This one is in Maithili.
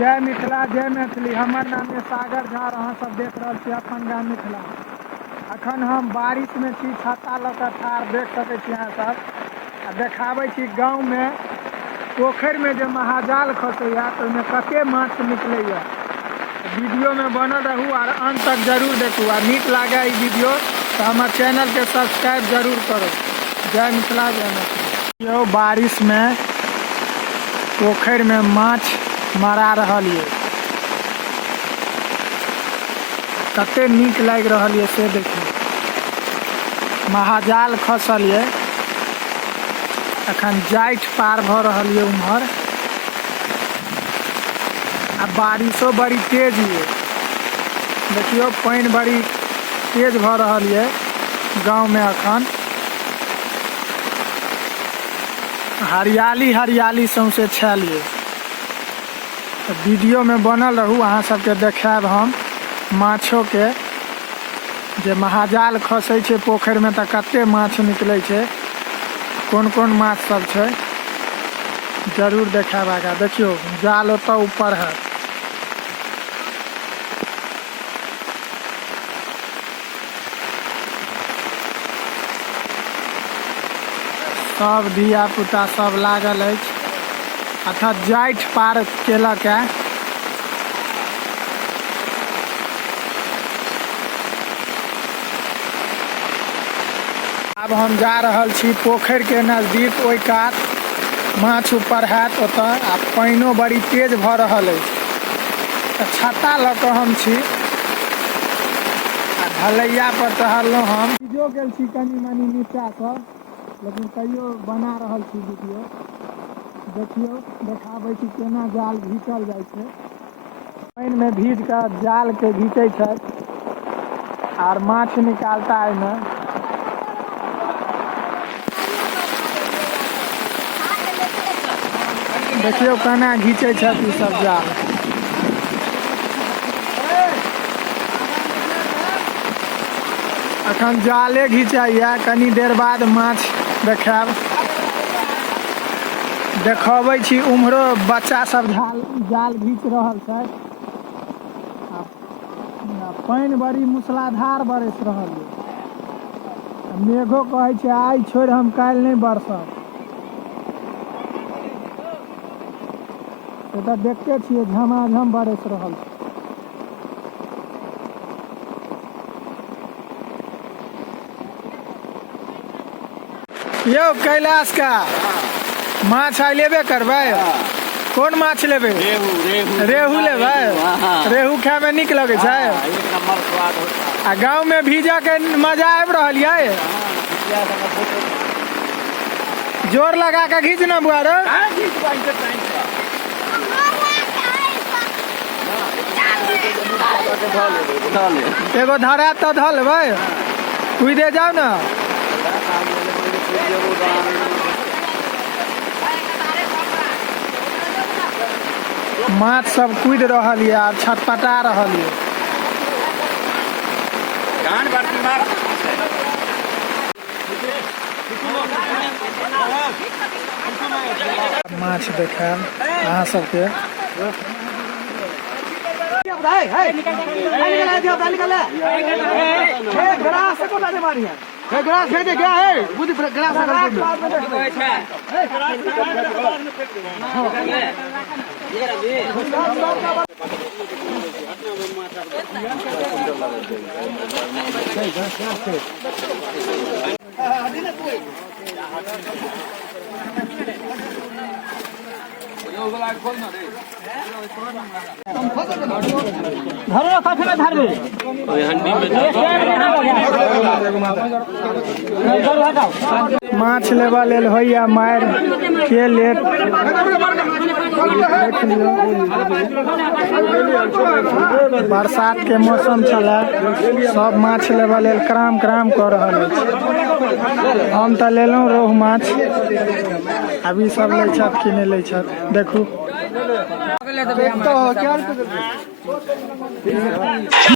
जय मिथिला जय मैथिली। हमर नाम है सागर झा। अहाँ सब देख रहे छी अपन गाँव मिथिला। अखन हम बारिश में छी, छत्ता लऽ कऽ ठाढ़ देख सकै छी अहाँ सब। आ देखाबै छी गाँव में पोखर में जे महाजाल खसैया तो ओहिमे कते माछ निकलैया। वीडियो में बनल रहू और अंत तक जरूर देखू। आ नीक लागे ई वीडियो तो हमारे चैनल के सब्सक्राइब जरूर करो। जय मिथिला जय मैथिली। यो बारिश में पोखर में माछ मारा रहल ये, कते नीक लाग रहल ये से देखिए। महाजाल खसल ये, अखन जाइठ पार भ रहल ये उम्हर। आ बारिशो बड़ी तेज ये, देखियो पानी बड़ी तेज भ रहल ये गांव में। अखन हरियाली हरियाली सौंसे छायल ये। वीडियो में बनल रहू, अहाँ सबके देखाब हम माछों के जे महाजाल खसै छै पोखर में तो कते माछ निकलै छै, कोन कोन माछ सब छै जरूर देखाब आगा। देखियो जाल ओतऽ ऊपर है। सब धिया पुता सब लागल अछि, अर्थात जाइठ पार केलक है। अब हम जा रहल छी पोखर के नजदीक। ओइ कात माछ ऊपर हैत ओतऽ, आ पानिओ बड़ी तेज भ रहल अछि। तऽ छत्ता लऽ कऽ हम छी आ ढलैया पर टहललहुँ। हम वीडियो गेल छी कनी मनी नीचा सब, लेकिन तैयो बना रहल छी वीडियो। देखियो देखाबै छी केना जाल घीचल जाइ छै। पानि में भीज कऽ जाल के घीचै छै और माछ निकालता एहिमे। देखियो केना घीचै छथि ई सब जाल। अखन जाले घिचाइया, कनी देर बाद माछ देखाब। देखबै छी उम्हरो बच्चा सब जाल घीच रहल छै। पानि बड़ी मूसलाधार बरस रहल है। मेघो कहै छै आइ छोड़ि हम काल्हि नहीं बरसत। से तऽ देखते छियै झमाझम बरस रहल छै। यौ कैलाश का माछ आइ लेबे करबै? कोन माछ लेबै? रेहू लेबै? रेहू खाय में नीक लगे छै। आ गाँव में भीजा के मजा आबि रहल ये। जोर लगा के घीच ना बुआ रे। एगो धरा तो धऽ लेबै, कुदे जाओ ना। माछ सब कूद रहल ये और छटपटा रहल ये। माछ देखाएब अहाँ सबके। माछ लेवा लेल होइया मार के लेट। बरसात के मौसम चला, सब माछ लेवा लेल क्राम क्राम कर रहल अछि। हम तऽ लेलहुँ रोहु माछ, अभी सब ले छत कि नहीं ले छत देखू।